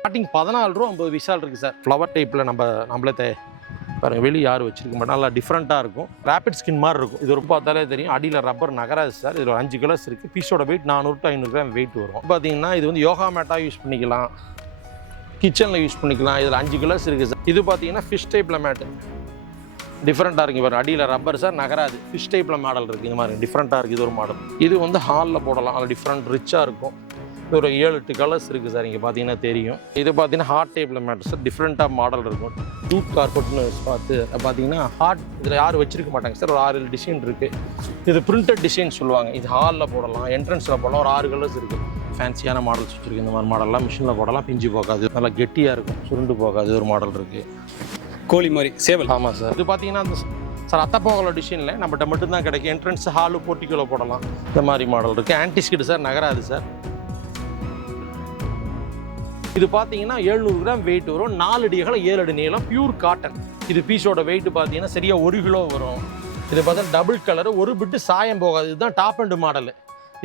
Starting பதினாலு ரூபா ஐம்பது விசால் இருக்குது சார். ஃப்ளவர் டைப்பில் நம்ம நம்மளே தே பாருங்கள் வெளியே யாரும் வச்சிருக்க மாட்டோம் நல்லா டிஃப்ரெண்ட்டாக இருக்கும். ரேபிட் ஸ்கின் மாதிரி இருக்கும். இது ஒரு பார்த்தாலே தெரியும். அடியில் ரப்பர் நகராது சார். இதில் ஒரு அஞ்சு கலர்ஸ் இருக்குது பீஸோட வெயிட் நானூறு டு ஐநூறு கிராம் வெயிட் வரும். பார்த்தீங்கன்னா இது வந்து யோகா மேட்டாக யூஸ் பண்ணிக்கலாம். கிச்சனில் யூஸ் பண்ணிக்கலாம். இதில் அஞ்சு கலர்ஸ் இருக்குது சார். இது பார்த்தீங்கன்னா ஃபிஷ் டைப்பில் மேட்டு டிஃப்ரெண்ட்டாக இருக்குது பாருங்கள் அடியில் ரப்பர் சார் நகராது. ஃபிஷ் டைப்பில் மாடல் இருக்குது இந்த மாதிரி டிஃப்ரெண்ட்டாக இருக்குது இது ஒரு மாடல் இது வந்து ஹாலில் போடலாம். அதில் டிஃப்ரெண்ட் ரிச்சாக இருக்கும். ஒரு ஏழு எட்டு கலர்ஸ் இருக்குது சார் இங்கே பார்த்தீங்கன்னா தெரியும். இது பார்த்தீங்கன்னா ஹார்ட் டைப்பில் மேட்டர் சார் டிஃப்ரெண்ட்டாக மாடல் இருக்கும். டூத் கார்பெட்னு பார்த்து பார்த்தீங்கன்னா ஹார்ட் இதில் யாரும் வச்சிருக்க மாட்டாங்க சார் ஒரு ஆறு டிசைன் இருக்குது இது பிரிண்டட் டிசைன் சொல்லுவாங்க. இது ஹாலில் போடலாம் என்ட்ரன்ஸில் போடலாம். ஒரு ஆறு கலர்ஸ் இருக்குது ஃபேன்சியான மாடல்ஸ் வச்சுருக்கு இந்த மாதிரி மாடல்லாம் மிஷினில் போடலாம். பிஞ்சு போகாது. நல்லா கெட்டியாக இருக்கும். சுருண்டு போகாது. ஒரு மாடல் இருக்குது கோழி மாதிரி. சேவல். ஆமாம் சார் இது பார்த்தீங்கன்னா அந்த சார் அத்தப்போகல டிசைனில் நம்மகிட்ட மட்டும்தான் கிடைக்கும். என்ட்ரன்ஸ் ஹாலு போர்ட்டிக்கோல போடலாம். இந்த மாதிரி மாடல் இருக்குது ஆன்டிஸ்கிட் சார் நகராது சார் இது பார்த்தீங்கன்னா எழுநூறு கிராம் வெயிட் வரும். நாலு அடி அகலம் ஏழு அடி நீளம் பியூர் காட்டன் இது பீஸோட வெயிட் பார்த்தீங்கன்னா சரியாக ஒரு கிலோ வரும். இது பார்த்தா டபுள் கலர் ஒரு பிட்டு சாயம் போகாது. இதுதான் டாப் அண்ட் மாடல்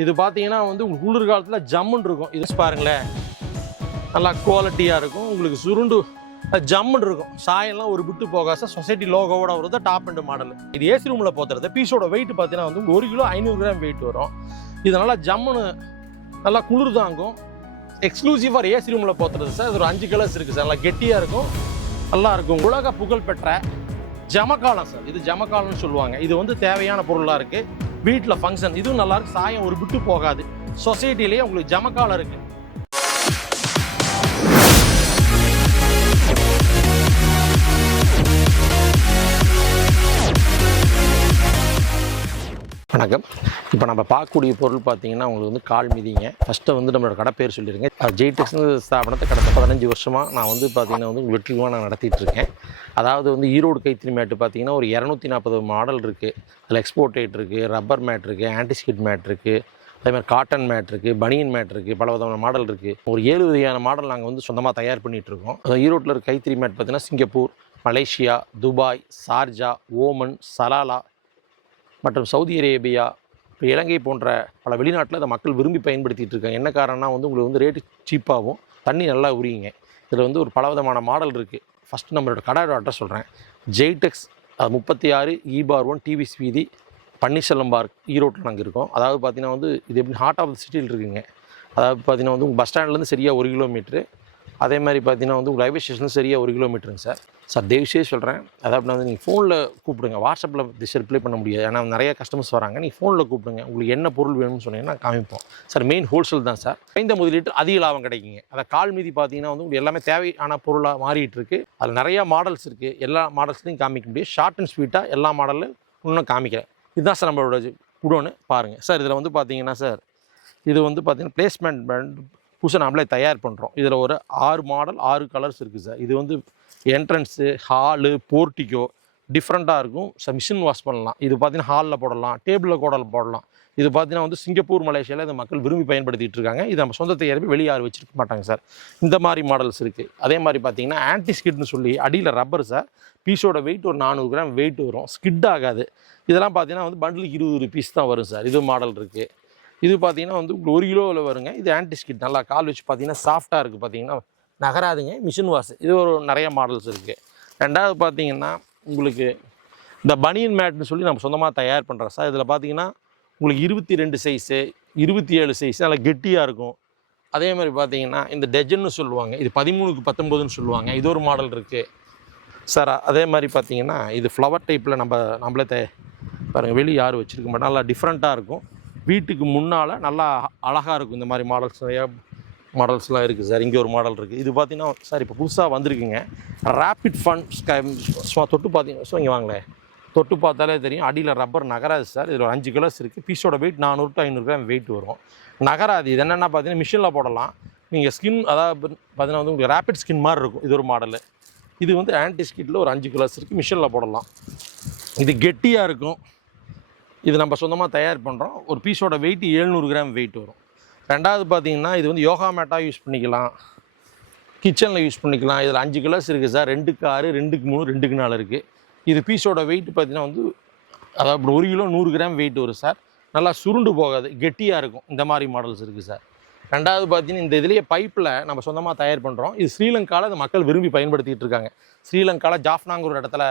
இது பார்த்தீங்கன்னா வந்து உங்களுக்கு குளிர்காலத்தில் ஜம்முன்னு இருக்கும். இது பாருங்களேன். நல்லா குவாலிட்டியாக இருக்கும். உங்களுக்கு சுருண்டு ஜம்முன்னு இருக்கும். சாயம்லாம் ஒரு விட்டு போகாச சொசைட்டி லோகோவோட வருது டாப் அண்ட் மாடல் இது ஏசி ரூமில் போத்துறது. பீஸோட வெயிட் பார்த்தீங்கன்னா வந்து ஒரு கிலோ ஐநூறு கிராம் வெயிட் வரும். இது நல்லா ஜம்முன்னு நல்லா குளிர் தாங்கும். எக்ஸ்க்ளூசிவாக ஏசி ரூமில் போத்துறது சார். இது ஒரு அஞ்சு கலர்ஸ் இருக்குது சார். நல்லா கெட்டியாக இருக்கும். நல்லா இருக்கும். உலக புகழ் பெற்ற ஜமக்காலம் சார். இது ஜமக்காலம்னு சொல்லுவாங்க. இது வந்து தேவையான பொருளாக இருக்குது வீட்டில் ஃபங்க்ஷன் இதுவும் நல்லாயிருக்கு சாயம் ஒரு விட்டு போகாது. சொசைட்டிலேயே உங்களுக்கு ஜமக்காலம் இருக்குது வணக்கம். இப்போ நம்ம பார்க்கக்கூடிய பொருள் பார்த்தீங்கன்னா உங்களுக்கு வந்து கால் மிதிங்க. ஃபஸ்ட்டு வந்து நம்மளோட கடை பேர் சொல்லிடுங்க ஜெய்டெக்ஸ் ஸ்தாபனத்தை கடந்த பதினஞ்சு வருஷமாக நான் வந்து பார்த்தீங்கன்னா வந்து வெற்றிகமாக நான் நடத்திட்டு இருக்கேன். அதாவது வந்து ஈரோடு கைத்திரி மேட்டு பார்த்தீங்கன்னா ஒரு இரநூத்தி நாற்பது மாடல் இருக்குது அதில் எக்ஸ்போர்டேட் இருக்குது ரப்பர் மேட் இருக்குது ஆன்டிஸ்கிட் மேட் இருக்குது அதே மாதிரி காட்டன் மேட் இருக்குது பனியன் மேட் இருக்குது பல விதமான மாடல் இருக்குது ஒரு ஏழு வகையான மாடல் நாங்கள் வந்து சொந்தமாக தயார் பண்ணிகிட்ருக்கோம் இருக்கோம். ஈரோட்டில் இருக்க கைத்திரி மேட் பார்த்தீங்கன்னா Singapore Malaysia Dubai Sharjah Oman Salalah மற்றும் சவுதி அரேபியா இப்போ இலங்கை போன்ற பல வெளிநாட்டில் அதை மக்கள் விரும்பி பயன்படுத்திகிட்டு இருக்காங்க. என்ன காரணம்னா வந்து உங்களுக்கு வந்து ரேட்டு சீப்பாகவும் தண்ணி நல்லா உரியுங்க. இதில் வந்து ஒரு பலவிதமான மாடல் இருக்குது ஃபஸ்ட்டு நம்மளோட கடையோட அட்ரஸ் சொல்கிறேன் ஜெய்டெக்ஸ் முப்பத்தி ஆறு ஈபார் ஒன் டிவிஸ் வீதி பன்னீர்செல்வம் பார்க் ஈரோட்டில் நாங்கள் இருக்கோம். அதாவது பார்த்தீங்கன்னா வந்து இது எப்படி ஹார்ட் ஆஃப் த சிட்டியில் இருக்குங்க. அதாவது பார்த்தீங்கன்னா வந்து உங்கள் பஸ் ஸ்டாண்ட்லேருந்து சரியாக ஒரு கிலோமீட்ரு அதே மாதிரி பார்த்தீங்கன்னா வந்து ரயில்வே ஸ்டேஷன் சரியாக ஒரு கிலோமீட்டருங்க சார். சார் தயவுசே சொல்கிறேன் அதாவது வந்து நீங்கள் ஃபோனில் கூப்பிடுங்க. வாட்ஸ்அப்பில் திஸ் ரிப்ளை பண்ண முடியாது. ஏன்னா நிறைய கஸ்டமர்ஸ் வராங்க. நீங்கள் ஃபோனில் கூப்பிடுங்க. உங்களுக்கு என்ன பொருள் வேணும்னு சொன்னீங்கன்னா காமிப்போம். சார் மெயின் ஹோல்சேல் தான் சார். குறைந்த முதலீட்டு அதிக லாபம் கிடைக்குங்க. அதை கால் மீதி பார்த்தீங்கன்னா வந்து உங்களுக்கு எல்லாமே தேவையான பொருளாக மாறிட்டு இருக்கு. அதில் நிறையா மாடல்ஸ் இருக்குது எல்லா மாடல்ஸ்லையும் காமிக்க முடியும். ஷார்ட் அண்ட் ஸ்வீட்டாக எல்லா மாடலும் இன்னும் காமிக்கிறேன். இதுதான் சார் நம்மளோட குடோனு பாருங்கள் சார் இதில் வந்து பார்த்தீங்கன்னா சார் இது வந்து பார்த்தீங்கன்னா பிளேஸ்மெண்ட் புதுசாக நம்மளே தயார் பண்ணுறோம் இதில் ஒரு ஆறு மாடல் ஆறு கலர்ஸ் இருக்குது சார் இது வந்து என்ட்ரன்ஸு ஹாலு போர்ட்டிக்கோ டிஃப்ரெண்ட்டாக இருக்கும். சார் மிஷின் வாஷ் பண்ணலாம். இது பார்த்தீங்கன்னா ஹாலில் போடலாம் டேபிளில் கூட போடலாம். இது பார்த்தீங்கன்னா வந்து சிங்கப்பூர் மலேசியாவில் இந்த மக்கள் விரும்பி பயன்படுத்திட்டு இருக்காங்க. இது நம்ம சொந்த தயாரிப்பு வெளியே யாரும் வச்சிருக்க மாட்டாங்க சார் இந்த மாதிரி மாடல்ஸ் இருக்குது அதே மாதிரி பார்த்தீங்கன்னா ஆன்டி ஸ்கிட்னு சொல்லி அடியில் ரப்பர் சார் பீஸோட வெயிட் ஒரு நானூறு கிராம் வெயிட் வரும். ஸ்கிட் ஆகாது. இதெல்லாம் பார்த்தீங்கன்னா வந்து பண்டிலுக்கு இருபது பீஸ் தான் வரும் சார் இது மாடல் இருக்குது இது பார்த்தீங்கன்னா வந்து உங்களுக்கு ஒரு கிலோவில் வருங்க. இது ஆன்டிஸ்கிட் நல்லா கால் வச்சு பார்த்தீங்கன்னா சாஃப்டாக இருக்குது பார்த்தீங்கன்னா நகராதுங்க. மிஷின் வாஷ் இது ஒரு நிறைய மாடல்ஸ் இருக்குது ரெண்டாவது பார்த்தீங்கன்னா உங்களுக்கு இந்த பனியன் மேட்னு சொல்லி நம்ம சொந்தமாக தயார் பண்ணுறோம் சார். இதில் பார்த்தீங்கன்னா உங்களுக்கு இருபத்தி ரெண்டு சைஸு இருபத்தி ஏழு சைஸ் நல்லா கெட்டியாக இருக்கும். அதே மாதிரி பார்த்தீங்கன்னா இந்த டெஜன்னு சொல்லுவாங்க. இது பதிமூணுக்கு பத்தொம்போதுன்னு சொல்லுவாங்க. இது ஒரு மாடல் இருக்குது சார் அதே மாதிரி பார்த்தீங்கன்னா இது ஃப்ளவர் டைப்பில் நம்ம நம்மளே தே பாருங்கள் வெளியே யாரும் வச்சுருக்க மாட்டோம் நல்லா டிஃப்ரெண்ட்டாக இருக்கும். வீட்டுக்கு முன்னால் நல்லா அழகாக இருக்கும். இந்த மாதிரி மாடல்ஸ் நிறையா மாடல்ஸ்லாம் இருக்குது சார். இங்கே ஒரு மாடல் இருக்குது இது பார்த்தீங்கன்னா சார் இப்போ புதுசாக வந்திருக்குங்க. ரேப்பிட் ஃபன் ஸ்கை சும்மா தொட்டு பார்த்தீங்கன்னா ஸோ இங்கே வாங்களேன். தொட்டு பார்த்தாலே தெரியும். அடியில் ரப்பர் நகராது சார். இதில் ஒரு அஞ்சு கலர்ஸ் இருக்குது பீஸோட வெயிட் நானூறு டு ஐநூறு கிராம் வெயிட் வரும். நகராது. இது என்னென்னா பார்த்தீங்கன்னா மிஷினில் போடலாம். நீங்கள் ஸ்கின் அதாவது பார்த்தீங்கன்னா வந்து உங்களுக்கு ரேப்பிட் ஸ்கின் மாதிரி இருக்கும். இது ஒரு மாடலு இது வந்து ஆன்டி ஸ்கிட்டில் ஒரு அஞ்சு கிலோஸ் இருக்குது மிஷினில் போடலாம். இது கெட்டியாக இருக்கும். இது நம்ம சொந்தமாக தயார் பண்ணுறோம் ஒரு பீஸோட வெயிட் எழுநூறு கிராம் வெயிட் வரும். ரெண்டாவது பார்த்தீங்கன்னா இது வந்து யோகா மேட்டாக யூஸ் பண்ணிக்கலாம். கிச்சனில் யூஸ் பண்ணிக்கலாம். இதில் அஞ்சு கிலோஸ் இருக்குது சார் ரெண்டுக்கு ஆறு ரெண்டுக்கு மூணு ரெண்டுக்கு நாலு இருக்குது இது பீஸோட வெயிட் பார்த்தீங்கன்னா வந்து அதாவது ஒரு கிலோ நூறு கிராம் வெயிட் வரும் சார் நல்லா சுருண்டு போகாது. கெட்டியாக இருக்கும். இந்த மாதிரி மாடல்ஸ் இருக்குது சார் ரெண்டாவது பார்த்தீங்கன்னா இந்த இதுலேயே பைப்பில் நம்ம சொந்தமாக தயார் பண்ணுறோம் இது ஸ்ரீலங்காவில் இது மக்கள் விரும்பி பயன்படுத்திகிட்டு இருக்காங்க. ஸ்ரீலங்காவில் ஜாஃப்னாங்கிற இடத்துல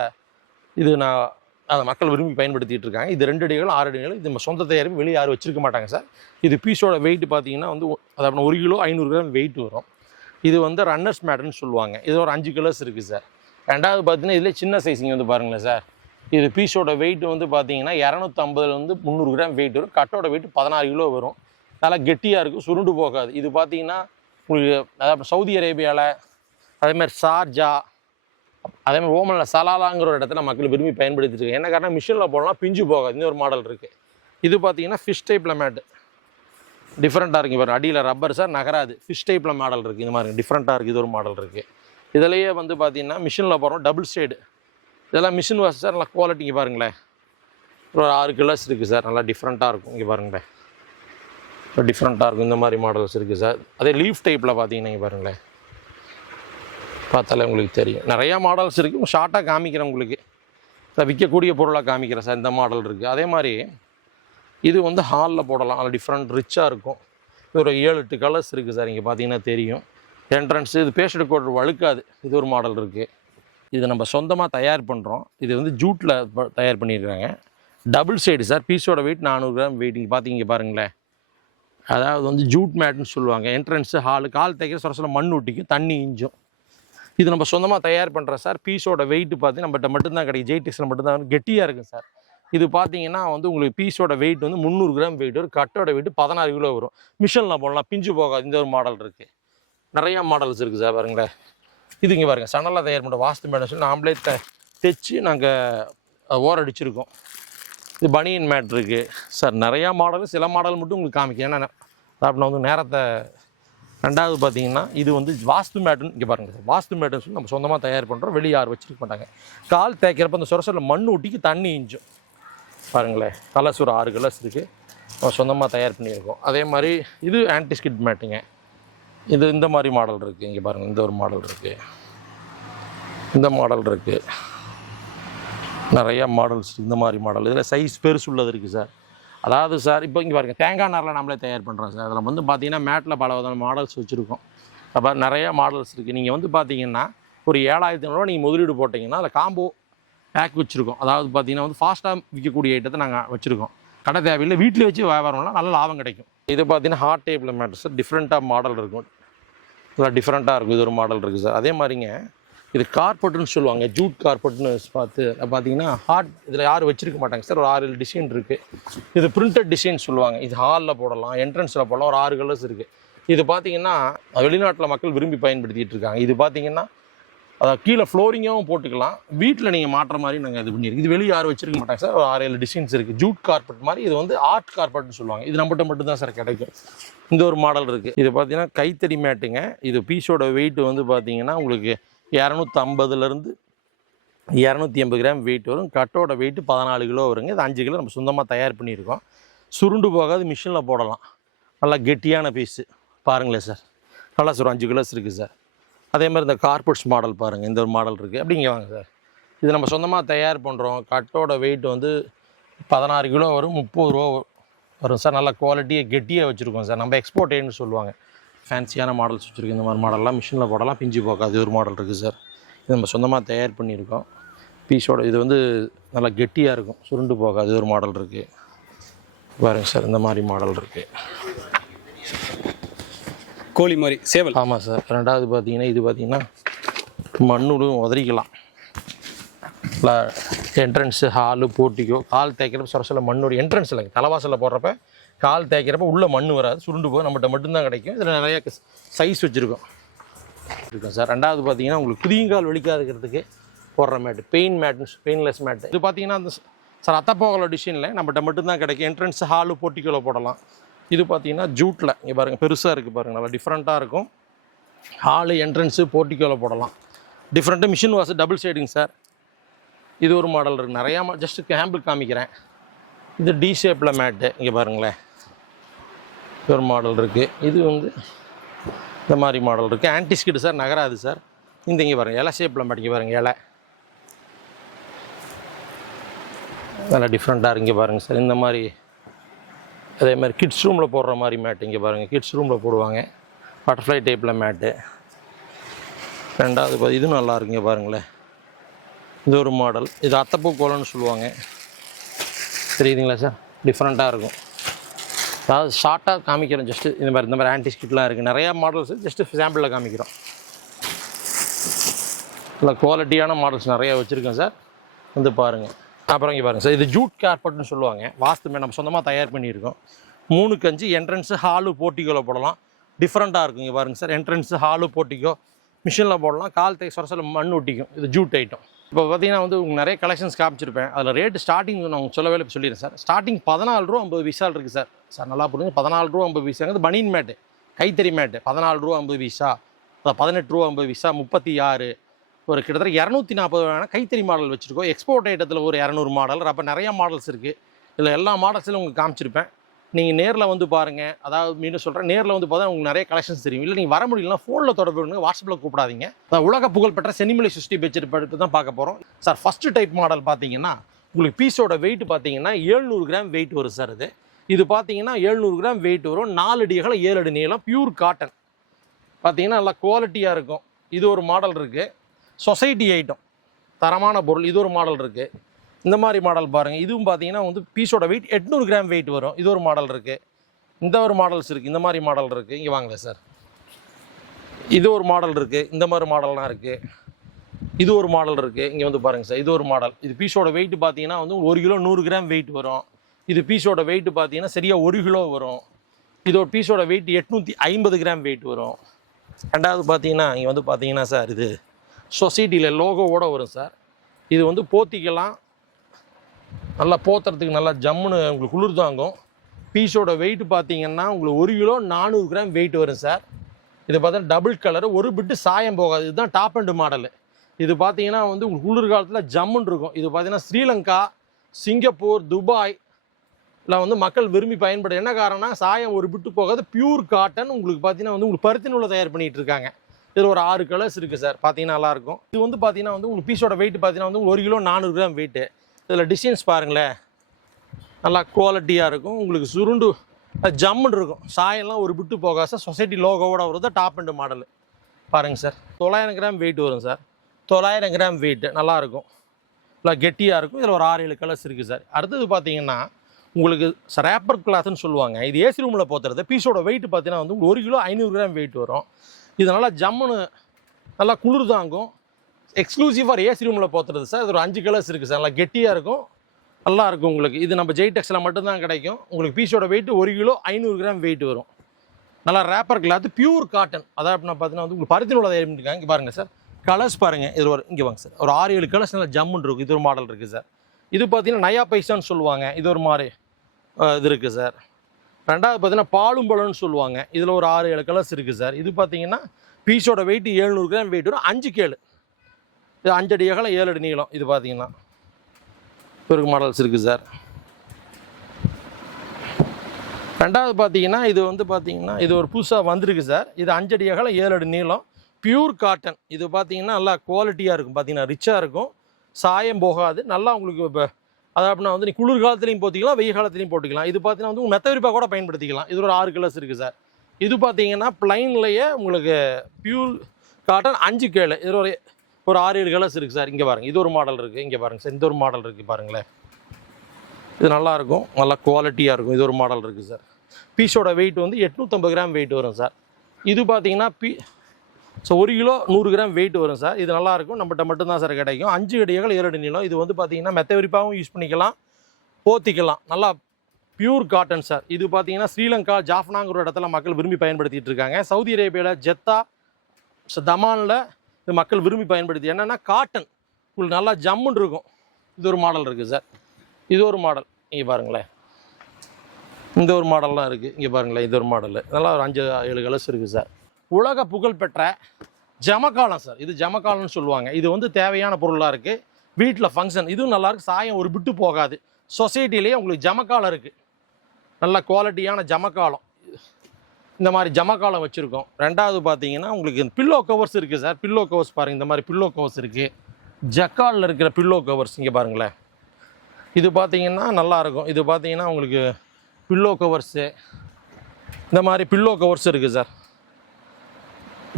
இது நான் அதை மக்கள் விரும்பி பயன்படுத்திட்டு இருக்காங்க. இது ரெண்டு அடிகள் ஆறு அடிகள் இது நம்ம சொந்த தயாரிப்பு வெளியே யாரும் வச்சிருக்க மாட்டாங்க சார். இது பீஸோட வெயிட் பார்த்தீங்கன்னா வந்து அதாவது ஒரு கிலோ ஐநூறு கிராம் வெயிட் வரும். இது வந்து ரன்னர்ஸ் மேட்னு சொல்லுவாங்க. இது ஒரு அஞ்சு கலர்ஸ் இருக்குது சார். ரெண்டாவது பார்த்தீங்கன்னா இதில் சின்ன சைஸிங் வந்து பாருங்களேன் சார். இது பீஸோட வெயிட் வந்து பார்த்தீங்கன்னா இரநூத்தம்பதுலேருந்து முந்நூறு கிராம் வெயிட் வரும். கட்டோட வெயிட் பதினாறு கிலோ வரும். நல்லா கெட்டியாக இருக்கும் சுருண்டு போகாது. இது பார்த்தீங்கன்னா உங்களுக்கு அதாவது சவுதி அரேபியாவில் அதேமாதிரி சார்ஜா அதே மாதிரி ஓமனில் சலாலாங்கிற ஒரு இடத்துல மக்கள் விரும்பி பயன்படுத்திட்டு இருக்காங்க என்ன காரணம் மிஷினில் போடலாம் பிஞ்சு போகாது. இந்த ஒரு மாடல் இருக்குது இது பார்த்தீங்கன்னா ஃபிஷ் டைப்பில் மேட்டு டிஃப்ரெண்ட்டாக இருக்குது பாருங்க. அடியில் ரப்பர் சார் நகராது. ஃபிஷ் டைப்பில் மாடல் இருக்குது இந்த மாதிரி டிஃப்ரெண்ட்டாக இருக்குது இது ஒரு மாடல் இருக்குது இதுலேயே வந்து பார்த்தீங்கன்னா மிஷினில் போகிறோம் டபுள் ஸ்டேடு இதெல்லாம் மிஷின் வாஷ் சார் நல்லா குவாலிட்டி இங்கே பாருங்களேன். ஒரு ஆறு கிலோஸ் இருக்குது சார் நல்லா டிஃப்ரெண்ட்டாக இருக்கும். இங்கே பாருங்களேன். டிஃப்ரெண்ட்டாக இருக்கும். இந்த மாதிரி மாடல்ஸ் இருக்குது சார் அதே லீஃப் டைப்பில் பார்த்தீங்கன்னா இங்கே பாருங்களேன். பார்த்தாலே உங்களுக்கு தெரியும். நிறையா மாடல்ஸ் இருக்குது ஷார்ட்டாக காமிக்கிறேன் உங்களுக்கு. சார் விற்கக்கூடிய பொருளாக காமிக்கிறேன் சார். இந்த மாடல் இருக்குது அதே மாதிரி இது வந்து ஹாலில் போடலாம். அதில் டிஃப்ரெண்ட் ரிச்சாக இருக்கும். இது ஒரு ஏழு எட்டு கலர்ஸ் இருக்குது சார். இங்கே பார்த்தீங்கன்னா தெரியும். என்ட்ரன்ஸு இது பேஸ்ட் கோட் வழுக்காது. இது ஒரு மாடல் இருக்குது இது நம்ம சொந்தமாக தயார் பண்ணுறோம் இது வந்து ஜூட்டில் தயார் பண்ணியிருக்காங்க டபுள் சைடு சார். பீஸோட வெயிட் நானூறு கிராம் வெயிட் இங்கே பார்த்தீங்க பாருங்களேன். அதாவது வந்து ஜூட் மேட்னு சொல்லுவாங்க. என்ட்ரன்ஸு ஹாலு கால் தைக்கிற சொர சொல்ல மண் ஒட்டிக்கும் தண்ணி இஞ்சும். இது நம்ம சொந்தமாக தயார் பண்ணுறோம் சார் பீஸோட வெயிட் பார்த்து நம்மகிட்ட மட்டும்தான் கிடைக்கும். ஜெய்டிஸில் மட்டும்தான் கெட்டியாக இருக்கும் சார். இது பார்த்தீங்கன்னா வந்து உங்களுக்கு பீஸோட வெயிட் வந்து முந்நூறு கிராம் வெயிட் வரும் கட்டோட வெயிட் பதினாறு கிலோ வரும். மிஷினில் போடலாம் பிஞ்சு போகாது. இந்த ஒரு மாடல் இருக்குது நிறையா மாடல்ஸ் இருக்குது சார் பாருங்களேன். இது இங்கே பாருங்கள் சணலாக தயார் பண்ணுற வாஸ்து மேடம் சொல்லி நாமளே த தைச்சு நாங்கள் ஓரடிச்சிருக்கோம். அடிச்சிருக்கோம் இது பனியன் மேட் இருக்குது சார் நிறையா மாடல் சில மாடல் மட்டும் உங்களுக்கு காமிக்கிறேன். ஏன்னா அதாவது நான் வந்து நேரத்தை ரெண்டாவது பார்த்தீங்கன்னா இது வந்து வாஸ்து மேட்டன் இங்கே பாருங்கள் சார் வாஸ்து மேட்டன் சொல்லி நம்ம சொந்தமாக தயார் பண்ணுறோம் வெளியே யார் வச்சிருக்க மாட்டாங்க. கால் தேய்க்கிறப்ப அந்த சொரசரில் மண் ஊட்டிக்கு தண்ணி இஞ்சும். பாருங்களேன். கலசுர ஒரு ஆறு கலஸ் இருக்குது நம்ம சொந்தமாக தயார் பண்ணியிருக்கோம். அதே மாதிரி இது ஆன்டிஸ்கிட் மேட்டுங்க. இது இந்த மாதிரி மாடல் இருக்குது இங்கே பாருங்கள் இந்த ஒரு மாடல் இருக்குது இந்த மாடல் இருக்குது நிறையா மாடல்ஸ் இந்த மாதிரி மாடல் இதில் சைஸ் பெருசு உள்ளது இருக்குது சார் அதாவது சார் இப்போ இங்கே பாருங்கள் தேங்காய் நாரில் நம்மளே தயார் பண்ணுறோம் சார். அதில் வந்து பார்த்தீங்கன்னா மேட்டில் பல விதமான மாடல்ஸ் வச்சுருக்கோம். அப்போ நிறையா மாடல்ஸ் இருக்குது நீங்கள் வந்து பார்த்தீங்கன்னா ஒரு ஏழாயிரத்தி ஐநூறுவா நீங்கள் முதலீடு போட்டிங்கன்னா அதில் காம்போ பேக் வச்சுருக்கோம். அதாவது பார்த்தீங்கன்னா வந்து ஃபாஸ்ட்டாக விற்கக்கூடிய ஐட்டத்தை நாங்கள் வச்சுருக்கோம். கடை தேவையில்லை வீட்டில் வச்சு வியாபாரம்னா நல்ல லாபம் கிடைக்கும். இது பார்த்தீங்கன்னா ஹார்ட் டேபிள் மேட்ரு சார் டிஃப்ரெண்ட்டாக மாடல் இருக்கும். நல்லா டிஃப்ரெண்ட்டாக இருக்கும். இது ஒரு மாடல் இருக்குது சார். அதே மாதிரிங்க இது கார்பெட்டுன்னு சொல்லுவாங்க. ஜூட் கார்பெட்னு பார்த்து பார்த்தீங்கன்னா ஹார்ட் இதில் யாரும் வச்சிருக்க மாட்டாங்க சார். ஒரு ஆறு ஏழு டிசைன் இருக்குது இது பிரிண்டட் டிசைன் சொல்லுவாங்க. இது ஹாலில் போடலாம் என்ட்ரன்ஸில் போடலாம் ஒரு ஆறு கலர்ஸ் இருக்குது இது பார்த்தீங்கன்னா வெளிநாட்டில் மக்கள் விரும்பி பயன்படுத்திகிட்டு இருக்காங்க. இது பார்த்தீங்கன்னா அதாவது கீழே ஃப்ளோரிங்காகவும் போட்டுக்கலாம். வீட்டில் நீங்கள் மாட்டுற மாதிரி நாங்கள் இது பண்ணியிருக்கோம் இது வெளியே யாரும் வச்சிருக்க மாட்டாங்க சார். ஒரு ஆறு ஏழு டிசைன்ஸ் இருக்குது ஜூட் கார்பெட் மாதிரி இது வந்து ஆர்ட் கார்பெட்னு சொல்லுவாங்க. இது நம்மகிட்ட மட்டும்தான் சார் கிடைக்கும். இந்த ஒரு மாடல் இருக்குது இது பார்த்தீங்கன்னா கைத்தறி மேட்டுங்க. இது பீஸோட வெயிட் வந்து பார்த்தீங்கன்னா உங்களுக்கு இரநூத்தம்பதுலேருந்து இரநூத்தி எண்பது கிராம் வெயிட் வரும். கட்டோட வெயிட் பதினாலு கிலோ வருங்க. இது அஞ்சு கிலோ நம்ம சொந்தமாக தயார் பண்ணியிருக்கோம். சுருண்டு போகாது மிஷினில் போடலாம். நல்லா கெட்டியான பீஸு பாருங்களேன் சார். நல்லா சார் அஞ்சு கிலோஸ் இருக்குது சார். அதே மாதிரி இந்த கார்பெட்ஸ் மாடல் பாருங்கள் இந்த ஒரு மாடல் இருக்குது அப்படிங்க வாங்க சார். இது நம்ம சொந்தமாக தயார் பண்ணுறோம் கட்டோட வெயிட் வந்து பதினாறு கிலோ வரும் முப்பது ரூபா வரும். சார். நல்ல குவாலிட்டியாக கெட்டியாக வச்சுருக்கோம் சார். நம்ம எக்ஸ்போர்ட் ஏன்னு சொல்லுவாங்க. ஃபேன்சியான மாடல்ஸ் வச்சுருக்கோம். இந்த மாதிரி மாடல்லாம் மிஷினில் போடலாம். பிஞ்சு போக்காது ஒரு மாடல் இருக்குது சார் இது நம்ம சொந்தமாக தயார் பண்ணியிருக்கோம். பீஸோட இது வந்து நல்லா கெட்டியாக இருக்கும். சுருண்டு போகாது. ஒரு மாடல் இருக்குது பாருங்க சார் இந்த மாதிரி மாடல் இருக்குது கோழி மாதிரி சேவல். ஆமாம் சார் ரெண்டாவது பார்த்தீங்கன்னா இது பார்த்தீங்கன்னா மண்ணுடும் உதறிக்கலாம். என்ட்ரன்ஸு ஹாலு போட்டிக்கோ கால் தேய்க்கிறப்ப சொர சொல்ல மண்ணோட என்ட்ரன்ஸ் இல்லைங்க தலைவாசலில் போடுறப்ப கால் தேய்க்கிறப்ப உள்ளே மண் வராது சுருண்டு போகும். நம்மகிட்ட மட்டும்தான் கிடைக்கும். இதில் நிறைய சைஸ் வச்சுருக்கோம். இருக்கும் சார். ரெண்டாவது பார்த்தீங்கன்னா உங்களுக்கு குதியங்கால் வலிக்காது இருக்கிறதுக்கு போடுற மேட்டு பெயின் மேட்னு பெயின்லெஸ் மேட்டு இது பார்த்தீங்கன்னா அந்த சார் அத்தப்போகல டிசைனில் நம்மகிட்ட மட்டும்தான் கிடைக்கும். என்ட்ரன்ஸ் ஹாலு போட்டிக்கோல போடலாம். இது பார்த்தீங்கன்னா ஜூட்டில் இங்கே பாருங்கள் பெருசாக இருக்குது பாருங்கள் நல்லா டிஃப்ரெண்ட்டாக இருக்கும். ஹாலு என்ட்ரன்ஸு போர்ட்டிக்கோவில் போடலாம். டிஃப்ரெண்ட்டு மிஷின் வாஷ் டபுள் சைடுங்க சார். இது ஒரு மாடல் இருக்குது நிறையா ஜஸ்ட்டு கேம்பிள் காமிக்கிறேன். இது டி ஷேப்பில் மேட்டு இங்கே பாருங்களேன். ஒரு மாடல் இருக்குது இது வந்து இந்த மாதிரி மாடல் இருக்குது ஆன்டிஸ்கிட் சார் நகராது சார் இந்த இங்கே பாருங்கள் இலை ஷேப்பில் மேட் பாருங்கள் இலை. நல்லா டிஃப்ரெண்ட்டாக இங்கே பாருங்கள் சார் இந்த மாதிரி அதே மாதிரி கிட்ஸ் ரூமில் போடுற மாதிரி மேட் இங்கே பாருங்கள் கிட்ஸ் ரூமில் போடுவாங்க. பட்டர்ஃப்ளை டைப்பில் மேட்டு ரெண்டாவது இது நல்லா இருக்குங்க பாருங்களேன். இது ஒரு மாடல் இது அத்தப்பூ கோலம்னு சொல்லுவாங்க. தெரியுதுங்களா சார் டிஃப்ரெண்ட்டாக இருக்கும். அதாவது ஷார்ட்டாக காமிக்கிறோம். ஜஸ்ட்டு இந்த மாதிரி இந்த மாதிரி ஆன்டிஸ்கிட்லாம் இருக்குது நிறையா மாடல்ஸ் ஜஸ்ட்டு சாம்பிளில் காமிக்கிறோம். நல்லா குவாலிட்டியான மாடல்ஸ் நிறையா வச்சுருக்கேன் சார் வந்து பாருங்கள் அப்புறம் இங்கே பாருங்கள் சார் இது ஜூட் கார்பெட்னு சொல்லுவாங்க. வாஸ்துமே நம்ம சொந்தமாக தயார் பண்ணியிருக்கோம். மூணு கஞ்சி என்ட்ரன்ஸு ஹாலு போட்டிக்கோவில் போடலாம். டிஃப்ரெண்ட்டாக இருக்கும் இங்கே பாருங்கள் சார் என்ட்ரன்ஸு ஹாலு போட்டிக்கோ மிஷினில் போடலாம். கால் தை சொரசல மண் ஒட்டிக்கும். இது ஜூட் ஐட்டம் இப்போ பார்த்தீங்கன்னா வந்து உங்களுக்கு நிறைய கலெக்ஷன்ஸ் காமிச்சிருப்பேன். அதில் ரேட்டு ஸ்டார்டிங் நான் உங்களுக்கு சொல்லவே இப்போ சொல்லிடுறேன் சார். ஸ்டார்டிங் பதினாலு ரூபா ஐம்பது விசால் இருக்குது சார். சார் நல்லா புரிஞ்சு பதினாலு ரூபா ஐம்பது விசாங்கிறது பனியன் மேட்டு கைத்தறி மேட்டு. பதினாலு ரூபா ஐம்பது விசா அதான் பதினெட்டு ரூபா ஐம்பது விசா முப்பத்தி ஆறு. ஒரு கிட்டத்தட்ட இரநூத்தி நாற்பது வேணால் கைத்தறி மாடல் வச்சுருக்கோம். எக்ஸ்போர்ட் ஐட்டத்தில் ஒரு இரநூறு மாடல் அப்போ நிறையா மாடல்ஸ் இருக்குது இதில் எல்லா மாடல்ஸிலும் உங்களுக்கு காமிச்சிருப்பேன். நீங்கள் நேரில் வந்து பாருங்கள் அதாவது மீண்டும் சொல்கிறேன் நேரில் வந்து பார்த்தா உங்களுக்கு நிறைய கலெக்ஷன்ஸ் தெரியும். இல்லை நீங்கள் வர முடியலனா ஃபோனில் தொடர்பு பண்ணுங்க வாட்ஸ்அப்பில் கூப்பிடாதீங்க. அதான் உலக புகழ்பெற்ற செனிமலை சிஸ்டி பெட்ஜெட் படுத்து தான் பார்க்க போகிறோம் சார் ஃபஸ்ட்டு டைப் மாடல் பார்த்தீங்கன்னா உங்களுக்கு பீஸோட வெயிட் பார்த்தீங்கன்னா ஏழ்நூறு கிராம் வெயிட் வரும் சார் இது. இது பார்த்தீங்கன்னா ஏழ்நூறு கிராம் வெயிட் வரும். நாலு அடி அகலம் ஏழு அடி நீளம் பியூர் காட்டன் பார்த்தீங்கன்னா நல்லா குவாலிட்டியாக இருக்கும். இது ஒரு மாடல் இருக்குது சொசைட்டி ஐட்டம் தரமான பொருள் இது ஒரு மாடல் இருக்குது இந்த மாதிரி மாடல் பாருங்கள் இதுவும் பார்த்தீங்கன்னா வந்து பீஸோட வெயிட் எட்நூறு கிராம் வெயிட் வரும். இது ஒரு மாடல் இருக்குது இந்த ஒரு மாடல்ஸ் இருக்குது இந்த மாதிரி மாடல் இருக்குது இங்கே வாங்கல சார் இது ஒரு மாடல் இருக்குது இந்த மாதிரி மாடல்லாம் இருக்குது இது ஒரு மாடல் இருக்குது இங்கே வந்து பாருங்கள் சார் இது ஒரு மாடல் இது பீஸோட வெயிட் பார்த்தீங்கன்னா வந்து ஒரு கிலோ நூறு கிராம் வெயிட் வரும். இது பீஸோட வெயிட் பார்த்தீங்கன்னா சரியாக ஒரு கிலோ வரும். இதோட பீஸோட வெயிட் எட்நூற்றி ஐம்பது கிராம் வெயிட் வரும். ரெண்டாவது பார்த்தீங்கன்னா இங்கே வந்து பார்த்தீங்கன்னா சார் இது சொசைட்டியில் லோகோவோட வரும் சார் இது வந்து போத்திக்கலாம். நல்லா போத்துறதுக்கு நல்லா ஜம்முன்னு உங்களுக்கு குளிர் தாங்கும். பீஸோட வெயிட் பார்த்தீங்கன்னா உங்களுக்கு ஒரு கிலோ நானூறு கிராம் வெயிட் வரும் சார். இது பார்த்தா டபுள் கலர் ஒரு பிட்டு சாயம் போகாது. இதுதான் டாப் அண்ட் மாடலு இது பார்த்தீங்கன்னா வந்து உங்களுக்கு குளிர் காலத்தில் ஜம்முன்னு இருக்கும். இது பார்த்தீங்கன்னா ஸ்ரீலங்கா சிங்கப்பூர் துபாய் இல்லை வந்து மக்கள் விரும்பி பயன்பட என்ன காரணம்னா சாயம் ஒரு பிட்டு போகாது. பியூர் காட்டன் உங்களுக்கு பார்த்தீங்கன்னா வந்து உங்களுக்கு பருத்தி நூலை தயார் பண்ணிகிட்டு இருக்காங்க. இதில் ஒரு ஆறு கலர்ஸ் இருக்குது சார். பார்த்தீங்கன்னா நல்லாயிருக்கும் இது வந்து பார்த்தீங்கன்னா வந்து உங்களுக்கு பீஸோட வெயிட் பார்த்தீங்கன்னா வந்து ஒரு கிலோ நானூறு கிராம் வெயிட்டு இதில் டிசைன்ஸ் பாருங்களேன். நல்லா குவாலிட்டியாக இருக்கும். உங்களுக்கு சுருண்டு ஜம்முன்னு இருக்கும். சாயெல்லாம் ஒரு விட்டு போகாது சார். சொசைட்டி லோகோவோட வருது டாப் அண்ட் மாடலு பாருங்கள் சார். தொள்ளாயிரம் கிராம் வெயிட் வரும் சார். தொள்ளாயிரம் கிராம் வெயிட்டு நல்லாயிருக்கும் நல்லா கெட்டியாக இருக்கும். இதில் ஒரு ஆறு ஏழு கலர்ஸ் இருக்குது சார். அடுத்தது பார்த்தீங்கன்னா உங்களுக்கு ரேப்பர் கிளாத்னு சொல்லுவாங்க. இது ஏசி ரூமில் போத்துறது. பீஸோட வெயிட் பார்த்தீங்கன்னா வந்து ஒரு கிலோ ஐநூறு கிராம் வெயிட் வரும். இது நல்லா ஜம்முன்னு நல்லா குளிர் தாங்கும். எக்ஸ்க்ளூசிவாக ஏசி ரூமில் போத்துறது சார் இது ஒரு அஞ்சு கலர்ஸ் இருக்குது சார் நல்லா கெட்டியாக இருக்கும். நல்லா இருக்கும் உங்களுக்கு. இது நம்ம ஜெய்டெக்ஸில் மட்டும்தான் கிடைக்கும். உங்களுக்கு பீஸோட வெயிட் ஒரு கிலோ ஐநூறு கிராம் வெயிட் வரும். நல்லா ரேப்பர் கிளாத் பியூர் காட்டன் அதாவது அப்படின்னா பார்த்தீங்கன்னா வந்து உங்களுக்கு பருத்தி நூலை தயார் இங்கே பாருங்கள் சார் கலர்ஸ் பாருங்கள் இது ஒரு இங்கே வாங்க சார் ஒரு ஆறு ஏழு கலர்ஸ் நல்லா ஜம்முன்னு இருக்கும் இது ஒரு மாடல் இருக்குது சார் இது பார்த்தீங்கன்னா நயா பைசான்னு சொல்லுவாங்க. இது ஒரு மாதிரி இது இருக்குது சார் ரெண்டாவது பார்த்தீங்கன்னா பாலும் பழம்னு சொல்லுவாங்க. இதில் ஒரு ஆறு ஏழு கலர்ஸ் இருக்குது சார் இது பார்த்தீங்கன்னா பீஸோட வெயிட் ஏழ்நூறு கிராம் வெயிட் வரும். அஞ்சு கேளு. இது அஞ்சடி அகலம் ஏழு அடி நீளம். இது பார்த்தீங்கன்னா பெருக்கு மாடல்ஸ் இருக்குது சார் ரெண்டாவது பார்த்தீங்கன்னா இது வந்து பார்த்தீங்கன்னா இது ஒரு புதுசாக வந்திருக்கு சார் இது அஞ்சடி அகலம் ஏழு அடி நீளம். பியூர் காட்டன் இது பார்த்தீங்கன்னா நல்லா குவாலிட்டியாக இருக்கும். பார்த்தீங்கன்னா ரிச்சாக இருக்கும். சாயம் போகாது. நல்லா உங்களுக்கு இப்போ அதை அப்படின்னா வந்து நீ குளிர் காலத்துலையும் போத்திக்கலாம் வெயில் காலத்துலையும் போட்டுக்கலாம். இது பார்த்தீங்கன்னா வந்து மெத்த விரிப்பாக கூட பயன்படுத்திக்கலாம். இது ஒரு ஆறு கலர்ஸ் இருக்குது சார் இது பார்த்தீங்கன்னா ப்ளைன்லேயே உங்களுக்கு பியூர் காட்டன் அஞ்சு கேளு இது ஒரு ஒரு ஆறு ஏழு கலர்ஸ் இருக்குது சார். இங்கே பாருங்கள் இது ஒரு மாடல் இருக்குது இங்கே பாருங்கள் சார். இந்த ஒரு மாடல் இருக்குது பாருங்களேன். இது நல்லாயிருக்கும் நல்லா குவாலிட்டியாக இருக்கும். இது ஒரு மாடல் இருக்குது சார். பீஸோட வெயிட் வந்து எட்நூற்றம்பது கிராம் வெயிட் வரும் சார். இது பார்த்தீங்கன்னா பீ ஸோ ஒரு கிலோ நூறு கிராம் வெயிட் வரும் சார். இது நல்லாயிருக்கும் நம்மகிட்ட மட்டும்தான் சார் கிடைக்கும். அஞ்சு கடிகள் ஏழு நீளம். இது வந்து பார்த்தீங்கன்னா மெத்த விரிப்பாகவும் யூஸ் பண்ணிக்கலாம். போத்திக்கலாம். நல்லா பியூர் காட்டன் சார். இது பார்த்தீங்கன்னா ஸ்ரீலங்கா ஜாஃப்னாங்கிற ஒரு இடத்துல மக்கள் விரும்பி பயன்படுத்திகிட்டு இருக்காங்க. சவுதி அரேபியாவில் ஜெத்தா ஸோ தமானில் இது மக்கள் விரும்பி பயன்படுத்தி. என்னென்னா காட்டன் உங்களுக்கு நல்லா ஜம்முன்னு இருக்கும். இது ஒரு மாடல் இருக்குது சார் இது ஒரு மாடல் இங்கே பாருங்களேன். இந்த ஒரு மாடல்லாம் இருக்குது இங்கே பாருங்களேன் இது ஒரு மாடல் நல்லா ஒரு அஞ்சு ஏழு கலர்ஸ் இருக்குது சார் உலக புகழ்பெற்ற ஜமக்காலம் சார் இது ஜமக்காலம்னு சொல்லுவாங்க. இது வந்து தேவையான பொருளாக இருக்குது வீட்டில் ஃபங்க்ஷன் இதுவும் நல்லாயிருக்கு சாயம் ஒரு விட்டு போகாது. சொசைட்டிலேயே உங்களுக்கு ஜமக்காலம் இருக்குது நல்ல குவாலிட்டியான ஜமக்காலம். இந்த மாதிரி ஜமக்காலம் வச்சுருக்கோம். ரெண்டாவது பார்த்தீங்கன்னா உங்களுக்கு பில்லோ கவர்ஸ் இருக்குது சார். பில்லோ கவர்ஸ் பாருங்கள் இந்த மாதிரி பில்லோ கவர்ஸ் இருக்குது ஜக்காலில் இருக்கிற பில்லோ கவர்ஸ் இங்கே பாருங்களேன். இது பார்த்தீங்கன்னா நல்லா இருக்கும். இது பார்த்தீங்கன்னா உங்களுக்கு பில்லோ கவர்ஸு இந்த மாதிரி பில்லோ கவர்ஸ் இருக்குது சார்.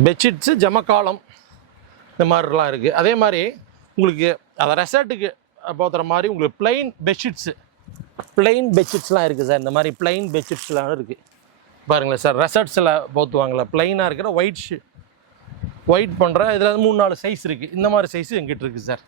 பெட்ஷீட்ஸு ஜமக்காலம் இந்த மாதிரிலாம் இருக்குது அதே மாதிரி உங்களுக்கு அதை ரெசார்ட்டுக்கு போத்துற மாதிரி உங்களுக்கு பிளெயின் பெட்ஷீட்ஸு பிளைன் பெட்ஷீட்ஸ்லாம் இருக்குது சார். இந்த மாதிரி பிளெயின் பெட்ஷீட்ஸ்லாம் இருக்குது பாருங்களேன் சார் ரெசார்ட்ஸில் போத்துவாங்களே ப்ளைனாக இருக்கிற ஒயிட் ஷீ ஒயிட் பண்ணுற இதில் மூணு நாலு சைஸ் இருக்குது இந்த மாதிரி சைஸ் எங்கிட்ட இருக்குது சார்.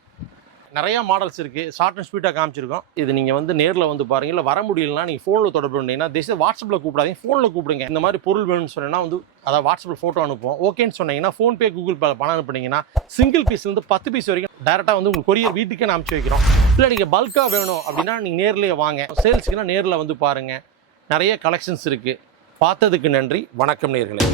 நிறையா மாடல்ஸ் இருக்குது ஷார்ட் அண்ட் ஸ்வீட்டாக காமிச்சிருக்கோம். இது நீங்கள் வந்து நேரில் வந்து பாருங்க இல்லை வர முடியலனா நீங்கள் ஃபோனில் தொடர்பு பண்ணீங்கன்னா திஸ் வாட்ஸ்அப்பில் கூப்பிடாதீங்க ஃபோனில் கூப்பிடுங்க. இந்த மாதிரி பொருள் வேணும்னு சொன்னால் வந்து அதாவது வாட்ஸ்அப்பில் ஃபோட்டோ அனுப்புவோம். ஓகேன்னு சொன்னீங்கன்னா ஃபோன்பே கூகுள் பே பணம் அனுப்புனீங்கன்னா சிங்கிள் பீஸ்லேருந்து வந்து பத்து பீஸ் வரைக்கும் டேரெக்டாக வந்து உங்களுக்கு கொரியர் வீட்டுக்கே நான் வைக்கிறோம். இல்லை நீங்கள் பல்காக வேணும் அப்படின்னா நீங்கள் நேர்லேயே வாங்க. சேல்ஸுக்குன்னா நேரில் வந்து பாருங்கள் நிறைய கலெக்ஷன்ஸ் இருக்குது பார்த்ததுக்கு நன்றி. வணக்கம் நேர்களே.